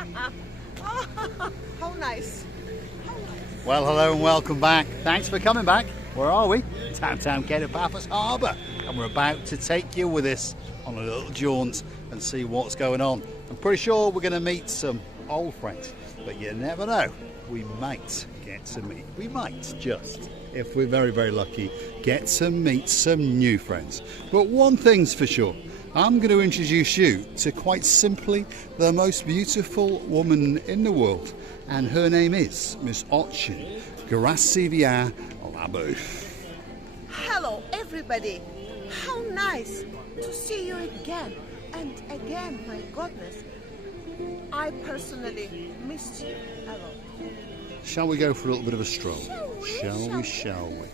How nice. Well, hello and welcome back. Thanks for coming back. Where are we? Downtown Kato Paphos Harbour. And we're about to take you with us on a little jaunt and see what's going on. I'm pretty sure we're going to meet some old friends, but you never know. We might get to meet, we might just, if we're very, very lucky, get to meet some new friends. But one thing's for sure, I'm going to introduce you to quite simply the most beautiful woman in the world, and her name is Miss Ochin Garasivia Labo. Hello, everybody. How nice to see you again and again. My goodness, I personally missed you a lot. Shall we go for a little bit of a stroll? Shall we?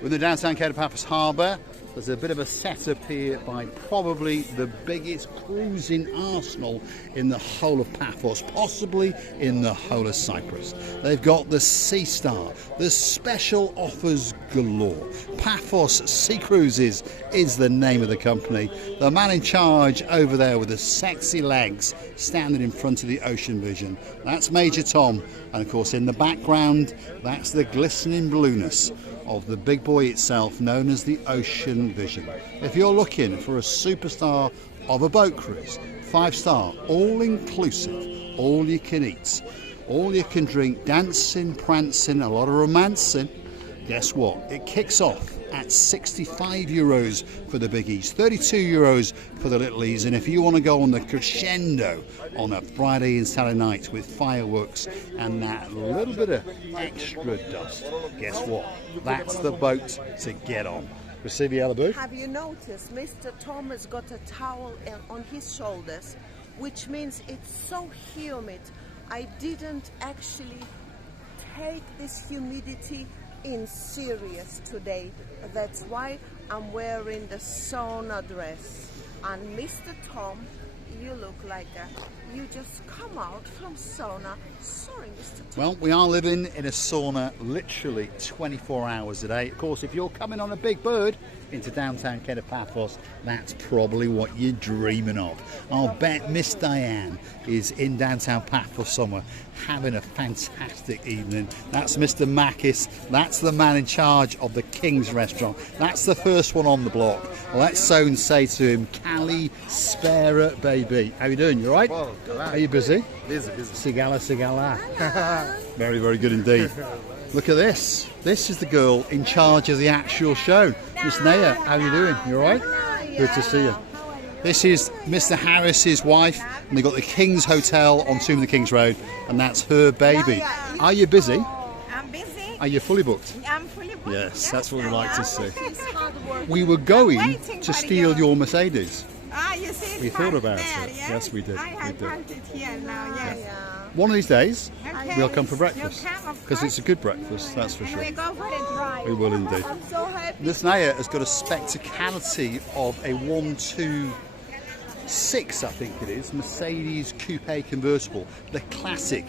We're in the downtown Kato Paphos Harbour. There's a bit of a setup here by probably the biggest cruising arsenal in the whole of Paphos, possibly in the whole of Cyprus. They've got the Sea Star, the special offers galore. Paphos Sea Cruises is the name of the company. The man in charge over there with the sexy legs standing in front of the Ocean Vision, that's Major Tom, and of course in the background that's the glistening blueness of the big boy itself, known as the Ocean Vision. If you're looking for a superstar of a boat cruise, 5-star, all-inclusive, all you can eat, all you can drink, dancing, prancing, a lot of romancing, guess what? It kicks off at €65 for the biggies, €32 for the littlies, and if you want to go on the crescendo on a Friday and Saturday night with fireworks and that little bit of extra dust, guess what? That's the boat to get on. Have you noticed Mr. Tom has got a towel on his shoulders, which means it's so humid. I didn't actually take this humidity in serious today. That's why I'm wearing the sauna dress. And Mr. Tom, you look like you just come out from sauna. Sorry, Mr. Tom. Well, we are living in a sauna literally 24 hours a day. Of course, if you're coming on a big bird into downtown Kato Paphos, that's probably what you're dreaming of. I'll bet Miss Diane is in downtown Paphos somewhere having a fantastic evening. That's Mr. Makis. That's the man in charge of the King's restaurant. That's the first one on the block. Well, let's soon say to him, Cali Spera baby. How you doing? You all right? Well, are you busy? Busy. Sigala. Very, very good indeed. Look at this. This is the girl in charge of the actual show. Miss Naya, how are you doing? You all right? Good to see you. This is Mr. Harris's wife, and they've got the King's Hotel on Tomb of the Kings Road, and that's her baby. Are you busy? I'm busy. Are you fully booked? I'm fully booked. Yes, that's what we like to see. We were going to steal your Mercedes. Ah, you see, We thought about there, it. yes? Yes, we did. I have parked it here now, yes. One of these days, Okay. we'll come for breakfast, You'll come, of because it's course. a good breakfast, that's for And sure. we go for a drive. We will indeed. I'm so happy. This Naya has got a spectacality of a 126, I think it is, Mercedes Coupe convertible, the classic.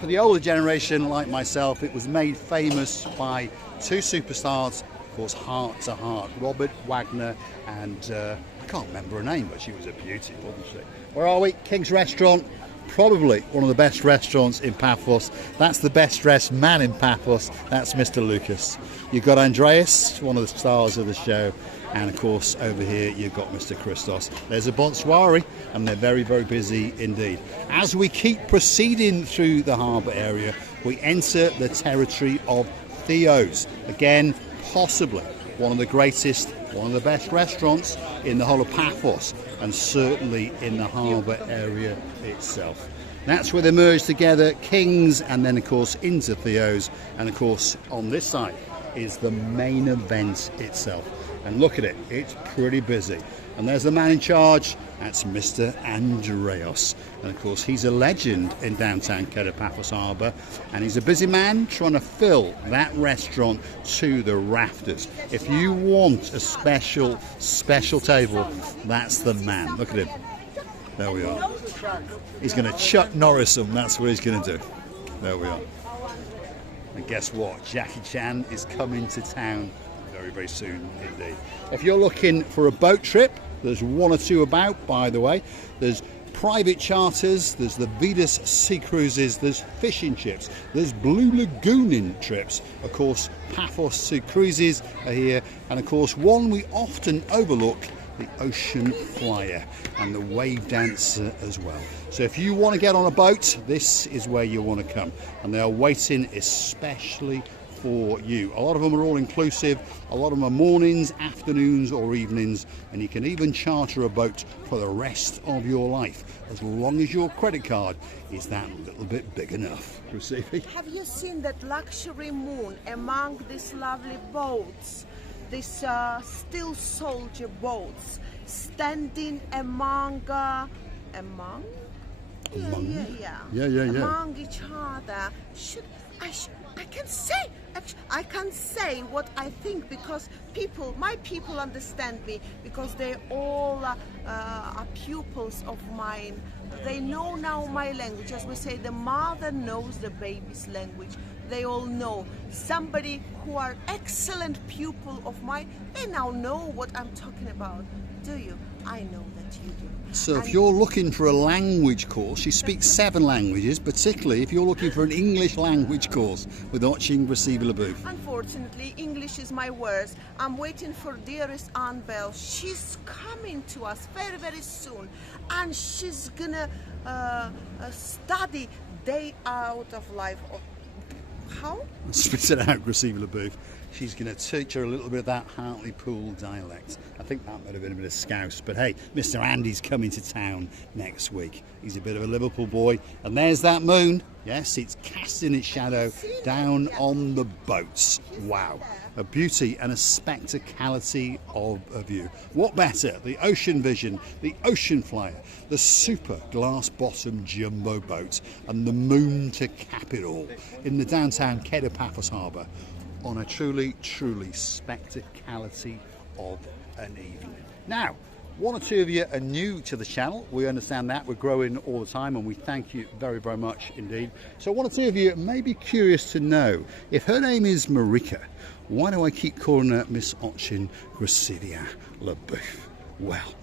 For the older generation like myself, it was made famous by two superstars, of course, heart to heart, Robert Wagner and I can't remember her name, but she was a beauty, wasn't she? Where are we? King's Restaurant. Probably one of the best restaurants in Paphos. That's the best dressed man in Paphos. That's Mr. Lucas. You've got Andreas, one of the stars of the show, and of course over here you've got Mr. Christos. There's a bonsoir, and they're very, very busy indeed. As we keep proceeding through the harbour area, we enter the territory of Theo's. Again, possibly one of the greatest, one of the best restaurants in the whole of Paphos, and certainly in the harbour area itself. That's where they merge together, King's, and then of course into Theo's, and of course on this side is the main event itself. And look at it, it's pretty busy. And there's the man in charge, that's Mr. Andreas. And of course he's a legend in downtown Kato Paphos Harbour, and he's a busy man trying to fill that restaurant to the rafters. If you want a special table, that's the man. Look at him. There we are. He's going to Chuck Norris him, that's what he's going to do. There we are. And guess what? Jackie Chan is coming to town very, very soon indeed. If you're looking for a boat trip, there's one or two about, by the way. There's private charters, there's the Venus Sea Cruises, there's fishing trips, there's Blue Lagooning trips. Of course, Paphos Sea Cruises are here, and of course one we often overlook, the Ocean Flyer and the Wave Dancer as well. So if you want to get on a boat, this is where you want to come, and they are waiting especially for you. A lot of them are all inclusive, a lot of them are mornings, afternoons or evenings, and you can even charter a boat for the rest of your life as long as your credit card is that little bit big enough. Have you seen that luxury moon among these lovely boats? These steel soldier boats standing among among each other. I can say what I think, because my people understand me, because they all are pupils of mine. They know now my language. As we say, the mother knows the baby's language. They all know. Somebody who are excellent pupil of mine, they now know what I'm talking about. Do you? I know that you do. So if you're looking for a language course, she speaks 7 languages, particularly if you're looking for an English language course with Oching Brasileibooth. Unfortunately, English is my worst. I'm waiting for dearest Aunt Belle. She's coming to us very, very soon, and she's gonna study day out of life. How? Spit it out, Brasileibooth. She's going to teach her a little bit of that Hartlepool dialect. I think that might have been a bit of Scouse, but hey, Mr. Andy's coming to town next week. He's a bit of a Liverpool boy, and there's that moon. Yes, it's casting its shadow down on the boats. Wow, a beauty and a spectacality of a view. What better? The Ocean Vision, the Ocean Flyer, the super glass bottom jumbo boat, and the moon to cap it all in the downtown Kato Paphos Harbour on a truly, truly spectacality of an evening. Now, one or two of you are new to the channel. We understand that. We're growing all the time, and we thank you very, very much indeed. So one or two of you may be curious to know, if her name is Marika, why do I keep calling her Miss Oching Brasileibooth? Well,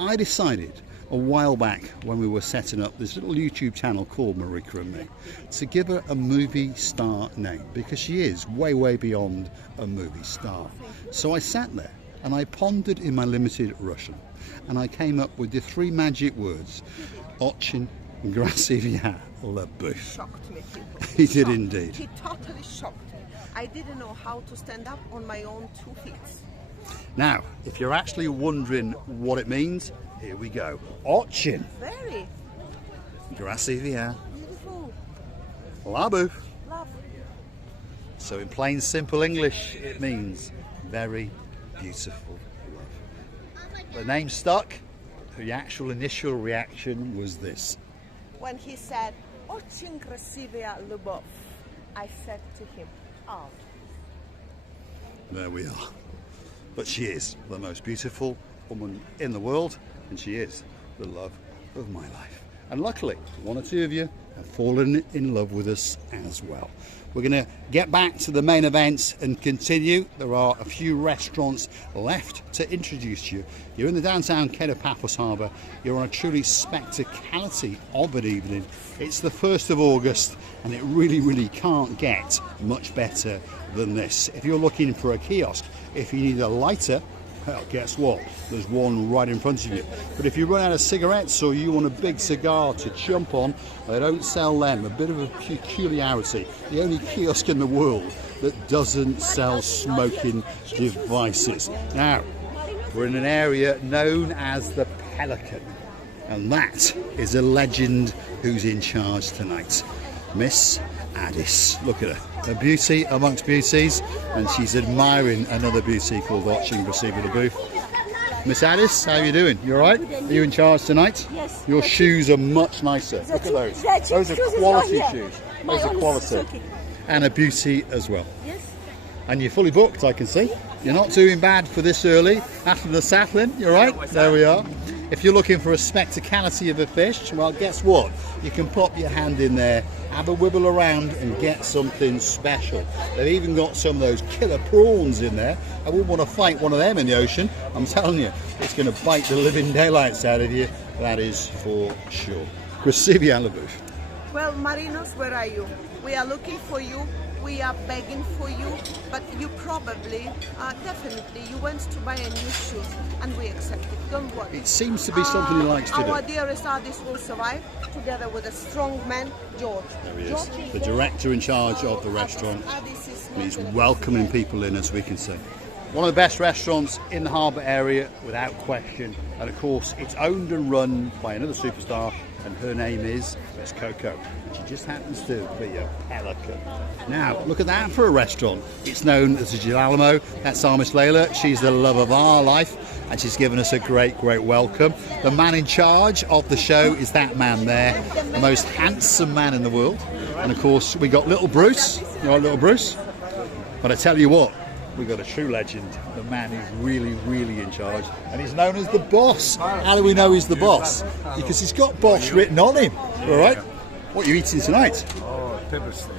I decided a while back when we were setting up this little YouTube channel called Marika and Me to give her a movie star name, because she is way, way beyond a movie star. So I sat there and I pondered in my limited Russian, and I came up with the 3 magic words: Oching Brasileibooth. Shocked me, people. He did indeed. He totally shocked me. I didn't know how to stand up on my own 2 feet. Now, if you're actually wondering what it means, here we go. Oching Very Brasileibooth. beautiful. Labooth. Love. So in plain simple English, it means very beautiful love. The name stuck. The actual initial reaction was this. When he said, Oching Brasileibooth, I said to him, oh. There we are. But she is the most beautiful woman in the world, and she is the love of my life. And luckily, one or two of you have fallen in love with us as well. We're going to get back to the main event and continue. There are a few restaurants left to introduce you. You're in the downtown Kato Paphos Harbour. You're on a truly spectacality of an evening. It's the 1st of August, and it really, really can't get much better than this. If you're looking for a kiosk, if you need a lighter, well, guess what? There's one right in front of you. But if you run out of cigarettes or you want a big cigar to jump on, they don't sell them. A bit of a peculiarity. The only kiosk in the world that doesn't sell smoking devices. Now, we're in an area known as the Pelican, and that is a legend who's in charge tonight. Miss Addis. Look at her. A beauty amongst beauties, and she's admiring another beauty called Oching Brasileibooth. Miss Addis, how are you doing? You alright? Are you in charge tonight? Yes. Your shoes are much nicer. Look at those. Those are quality shoes. Those are quality. And a beauty as well. Yes. And you're fully booked, I can see. You're not doing bad for this early after the sapling. You're right. There we are. If you're looking for a spectacality of a fish, well, guess what? You can pop your hand in there, have a wibble around and get something special. They've even got some of those killer prawns in there. I wouldn't want to fight one of them in the ocean. I'm telling you, it's going to bite the living daylights out of you. That is for sure. Красивый Алабуш. Well, Marinos, where are you? We are looking for you. We are begging for you, but you probably, definitely, you went to buy a new shoes, and we accept it. Don't worry. It seems to be something he likes to do. Our dearest artist will survive, together with a strong man, George. There he is, the director in charge of the restaurant. And he's welcoming people in, as we can see. One of the best restaurants in the harbour area, without question. And of course, it's owned and run by another superstar, and her name is Miss Coco. She just happens to be a Pelican. Now, look at that for a restaurant. It's known as the Girolamo. That's our Miss Layla. She's the love of our life, and she's given us a great, great welcome. The man in charge of the show is that man there, the most handsome man in the world. And of course, we got little Bruce. You know little Bruce? But I tell you what, we got a true legend. The man who's really, really in charge, and he's known as the boss. How do we know he's the boss? Because he's got boss written on him. All right. What are you eating tonight? Oh, pepper steak.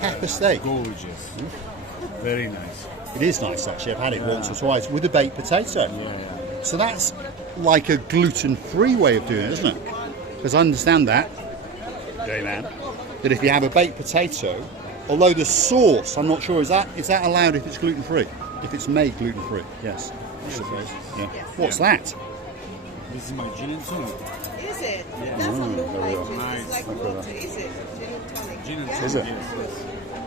Pepper steak. Gorgeous. Very nice. It is nice actually. I've had it once or twice with a baked potato. Yeah. So that's like a gluten-free way of doing it, isn't it? Because I understand that, J-Man, that if you have a baked potato, although the sauce, I'm not sure, is that allowed if it's gluten-free? If it's made gluten-free? Yes. I suppose. Yeah. What's that? This is my gin and tonic. Is it? It doesn't look like it. Nice. It's like water, is it? Gin and tonic. Gin and tonic. Is it? Yes.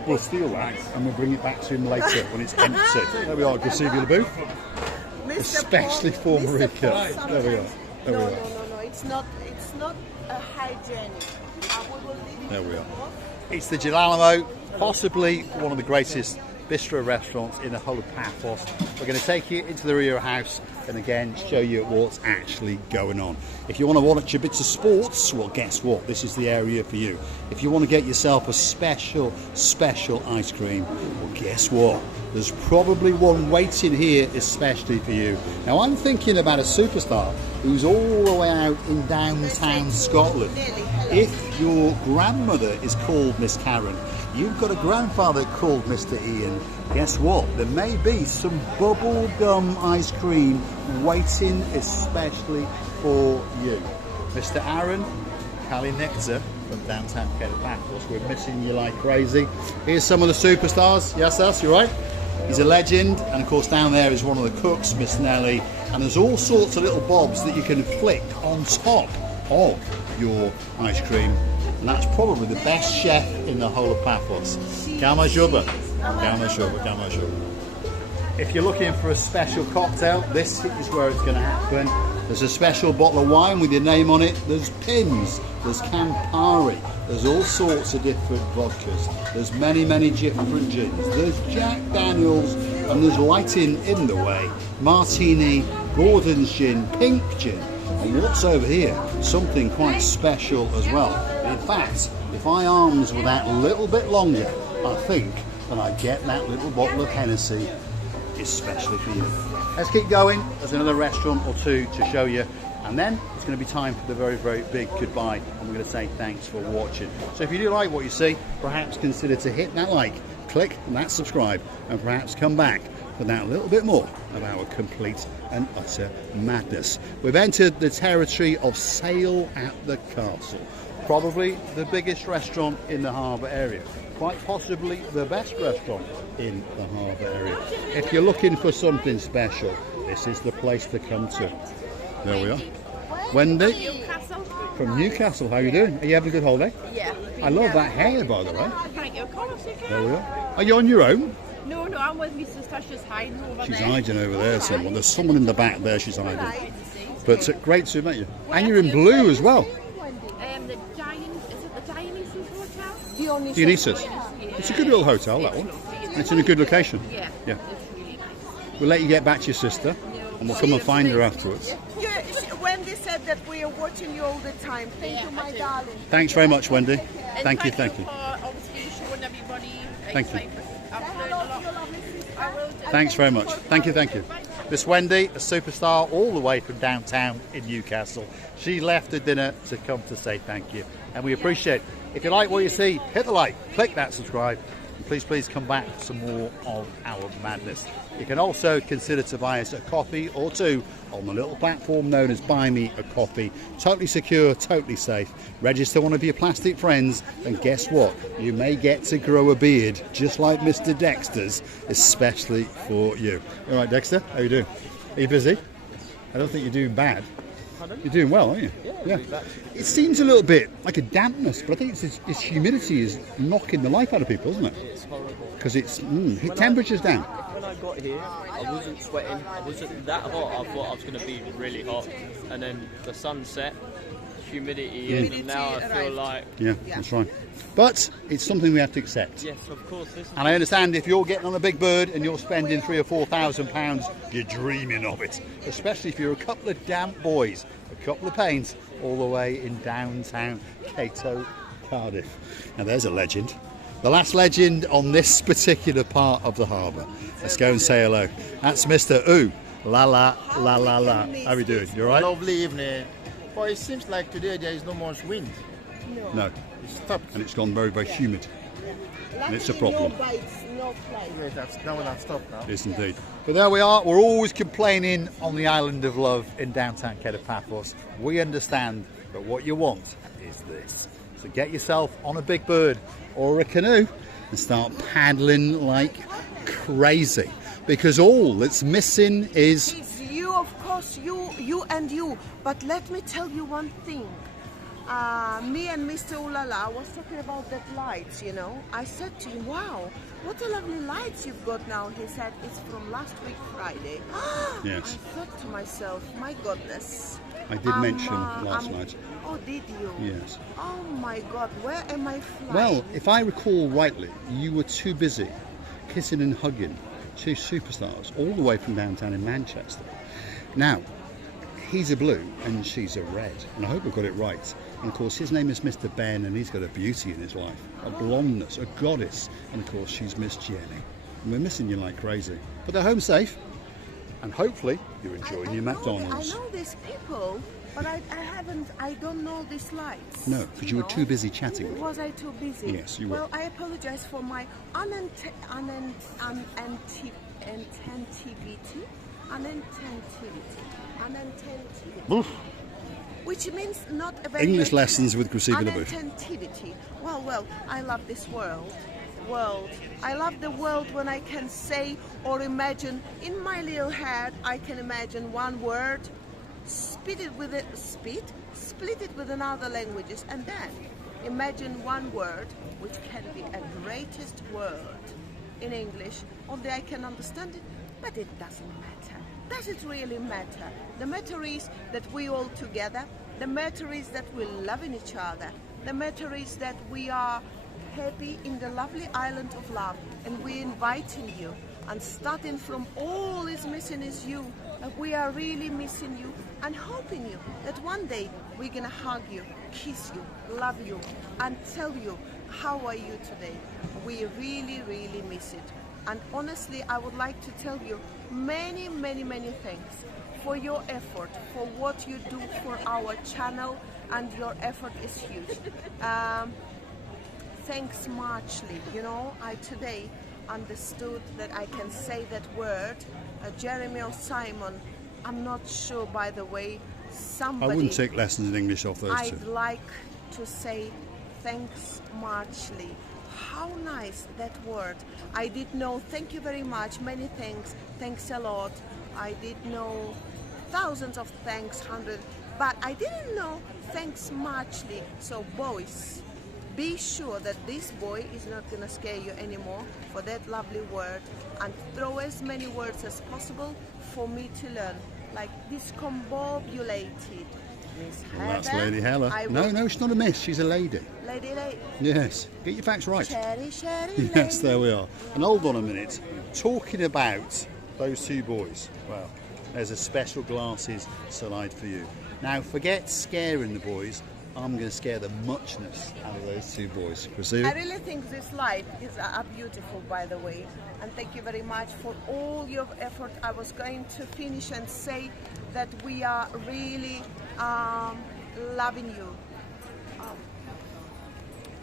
We'll steal that and we'll bring it back to him later when it's empty. There we are, Gusivia the booth. Especially for Marika. There we are. There we are. No. It's not a hygienic. We will leave it There we to are. both. It's the Girolamo, possibly one of the greatest bistro restaurants in the whole of Paphos. We're going to take you into the Rio house and again show you what's actually going on. If you want to watch a bit of sports, well guess what, this is the area for you. If you want to get yourself a special ice cream, well guess what, there's probably one waiting here especially for you. Now I'm thinking about a superstar who's all the way out in downtown Scotland. If your grandmother is called Miss Karen, you've got a grandfather called Mr. Ian, guess what? There may be some bubblegum ice cream waiting especially for you. Mr. Aaron Kalinekta from downtown Kato Paphos, we're missing you like crazy. Here's some of the superstars. Yes, you're right. He's a legend, and of course down there is one of the cooks, Miss Nellie, and there's all sorts of little bobs that you can flick on top of your ice cream. And that's probably the best chef in the whole of Paphos. Gama Juba. If you're looking for a special cocktail, this is where it's going to happen. There's a special bottle of wine with your name on it. There's pins. There's Campari. There's all sorts of different vodkas. There's many different gins. There's Jack Daniels, and there's lighting in the way. Martini, Gordon's gin, pink gin. And what's over here? Something quite special as well. In fact, if my arms were that little bit longer, I think that I'd get that little bottle of Hennessy, especially for you. Let's keep going. There's another restaurant or two to show you. And then it's going to be time for the very big goodbye. And we're going to say thanks for watching. So if you do like what you see, perhaps consider to hit that like, click that subscribe, and perhaps come back for that little bit more of our complete and utter madness. We've entered the territory of Sail at the Castle. Probably the biggest restaurant in the harbour area. Quite possibly the best restaurant in the harbour area. If you're looking for something special, this is the place to come to. There we are. Wendy Newcastle. from Newcastle. How are you doing? Are you having a good holiday? Yeah. I love that hair, by the way. Thank you. Of course you There we can. are. Are you on your own? No, I'm with my sister. She's hiding over She's there. hiding over there somewhere. There's someone in the back there she's hiding. But great to meet you. Where And you're in do blue you as well. The Giant, is it the Dionysus Hotel? Dionysus. It's a good little hotel, that one. And it's in a good location. Yeah. Yeah. It's really nice. We'll let you get back to your sister and we'll come and find her afterwards. Wendy said that we are watching you all the time. Thank you, my darling. Thank you very much, Wendy. And Thank you. for obviously showing everybody. Thank you. I've learned a lot. I will do. Thanks very much. Thank you. Bye. Miss Wendy, a superstar all the way from downtown in Newcastle. She left her dinner to come to say thank you, and we appreciate it. If you like what you see, hit the like, click that subscribe, and please come back for some more of our madness. You can also consider to buy us a coffee or two on the little platform known as Buy Me a Coffee. Totally secure, totally safe. Register one of your plastic friends, and guess what? You may get to grow a beard, just like Mr. Dexter's, especially for you. All right, Dexter, how you doing? Are you busy? I don't think you're doing bad. You're doing well, aren't you? Yeah. It seems a little bit like a dampness, but I think it's humidity is knocking the life out of people, isn't it? It's horrible. Because it's temperature's down. When I got here, I wasn't sweating. I wasn't that hot. I thought I was going to be really hot, and then the sun set, humidity, and now I feel like Yeah, that's right. But it's something we have to accept. yes, of course. This is And I understand if you're getting on a big bird and you're spending £3,000 or £4,000, you're dreaming of it. Especially if you're a couple of damp boys, a couple of paints, all the way in downtown Kato, Cardiff. Now there's a legend. The last legend on this particular part of the harbour. Let's go and say hello. That's Mr. Ooh. La la la la la. How are we doing? You all right? Lovely evening. But it seems like today there is no much wind. No. It's stopped. And it's gone very, very humid. And it's a problem. No bites, no flies. Yes, that's now and stopped now. Yes, indeed. But there we are. We're always complaining on the island of love in downtown Kato Paphos. We understand, but what you want is this. So get yourself on a big bird or a canoe and start paddling like crazy. Because all that's missing is... It's you, of course, you and you. But let me tell you one thing. Me and Mr. Ulala was talking about that lights, you know. I said to him, wow, what a lovely lights you've got now. He said, it's from last week Friday. Yes. I thought to myself, my goodness. I did mention last night. Oh, did you? Yes. Oh my God, where am I flying? Well, if I recall rightly, you were too busy kissing and hugging two superstars all the way from downtown in Manchester. Now, he's a blue and she's a red, and I hope I got it right. And of course, his name is Mr. Ben, and he's got a beauty in his life, a blondness, a goddess, and of course, she's Miss Jenny. And we're missing you like crazy, but they're home safe, and hopefully, you're enjoying your McDonald's. I know these people, but I don't know these lights. No, because you were too busy chatting with them. Was I too busy? Yes, you were. Well, I apologize for my unattentivity. Which means not a very English lessons with Chrissy Bush. unattentivity. Well, I love this world. I love the world when I can say or imagine in my little head. I can imagine one word, split it with another languages, and then imagine one word which can be a greatest word in English. Only I can understand it, but it doesn't matter. Does it really matter? The matter is that we all together. The matter is that we love each other. The matter is that we are happy in the lovely island of love, and we're inviting you. And starting from all is missing is you. And we are really missing you and hoping you that one day we're gonna hug you, kiss you, love you, and tell you how are you today. We really, really miss it. And honestly, I would like to tell you many, many, many thanks for your effort, for what you do for our channel, and your effort is huge. Thanks muchly. You know, I today understood that I can say that word, Jeremy or Simon. I'm not sure, by the way, somebody... I wouldn't take lessons in English off those I'd two. like to say thanks muchly. How nice that word. I did know, thank you very much, many thanks, thanks a lot. I did know thousands of thanks, hundreds, but I didn't know thanks muchly. So boys, be sure that this boy is not gonna scare you anymore for that lovely word, and throw as many words as possible for me to learn, like discombobulated. Miss Well, that's Heather, Lady Hella. I No, will- no, she's not a miss. She's a lady. Lady. Yes. Get your facts right. Cherry, Yes, there we are. And hold on a minute. Talking about those two boys, well, there's a special glasses slide for you. Now, forget scaring the boys. I'm going to scare the muchness out of those two boys. I Christina? really think this light is beautiful, by the way, and thank you very much for all your effort. I was going to finish and say that we are really loving you.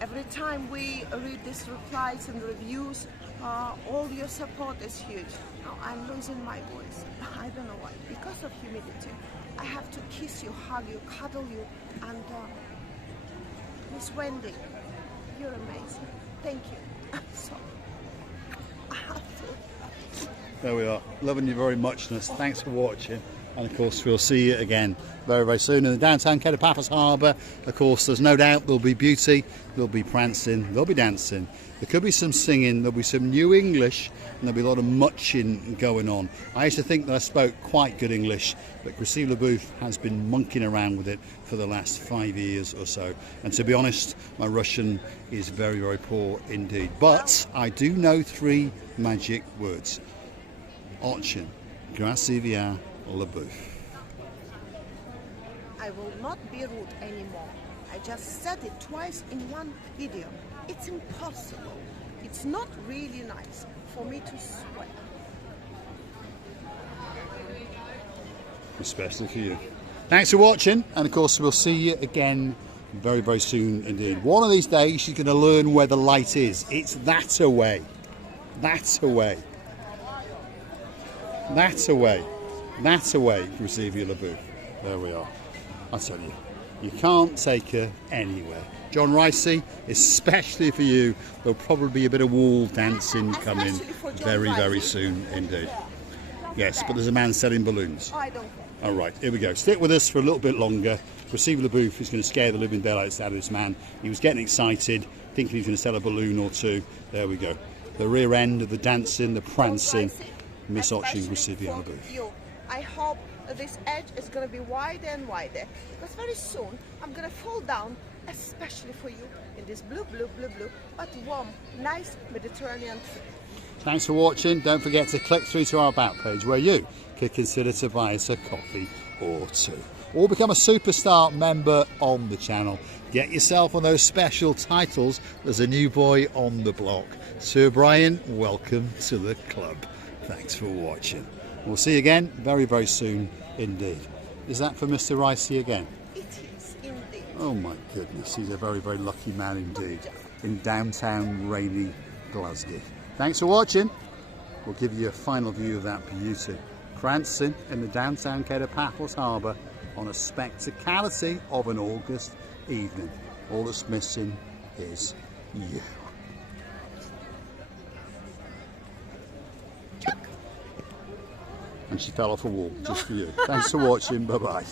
Every time we read these replies and reviews, all your support is huge. Now I'm losing my voice. I don't know why. Because of humidity, I have to kiss you, hug you, cuddle you, and Miss Wendy, you're amazing. Thank you. I'm sorry. I have to. There we are. Loving you very muchness. Thanks for watching. And of course, we'll see you again very, very soon in the downtown Kato Paphos Harbour. Of course, there's no doubt there'll be beauty, there'll be prancing, there'll be dancing. There could be some singing, there'll be some new English, and there'll be a lot of muching going on. I used to think that I spoke quite good English, but Christine LeBouf has been monkeying around with it for the last 5 years or so. And to be honest, my Russian is very, very poor indeed. But I do know 3 magic words. Очень красивая LeBouf. I will not be rude anymore. I just said it twice in one video. It's impossible. It's not really nice for me to swear. Especially for you. Thanks for watching, and of course we'll see you again very, very soon indeed. One of these days she's going to learn where the light is. It's that away. That's away. That's away. That's away from Sylvia LeBouf. There we are. I tell you, you can't take her anywhere. John Ricey, especially for you, there'll probably be a bit of wall dancing coming Especially for John very, very Ricey. soon indeed. Yes, but there's a man selling balloons. I don't care. All right, here we go. Stick with us for a little bit longer. Receiver LeBouf is going to scare the living daylights out of this man. He was getting excited, thinking he was going to sell a balloon or two. There we go. The rear end of the dancing, the prancing. Miss Oching Especially Receiver for LeBouf. you. I hope this edge is going to be wider and wider, because very soon I'm going to fall down, especially for you, in this blue, blue, blue, blue, but warm, nice Mediterranean sea. Thanks for watching. Don't forget to click through to our About page where you could consider to buy us a coffee or two. Or become a superstar member on the channel. Get yourself on those special titles. There's a new boy on the block. Sir Brian, welcome to the club. Thanks for watching. We'll see you again very, very soon indeed. Is that for Mr. Ricey again? It is indeed. Oh my goodness, he's a very, very lucky man indeed. In downtown rainy Glasgow. Thanks for watching. We'll give you a final view of that beauty. Prancing in the downtown Kato Paphos Harbour on a spectacality of an August evening. All that's missing is you. And she fell off a wall just for you. Thanks for watching. Bye-bye.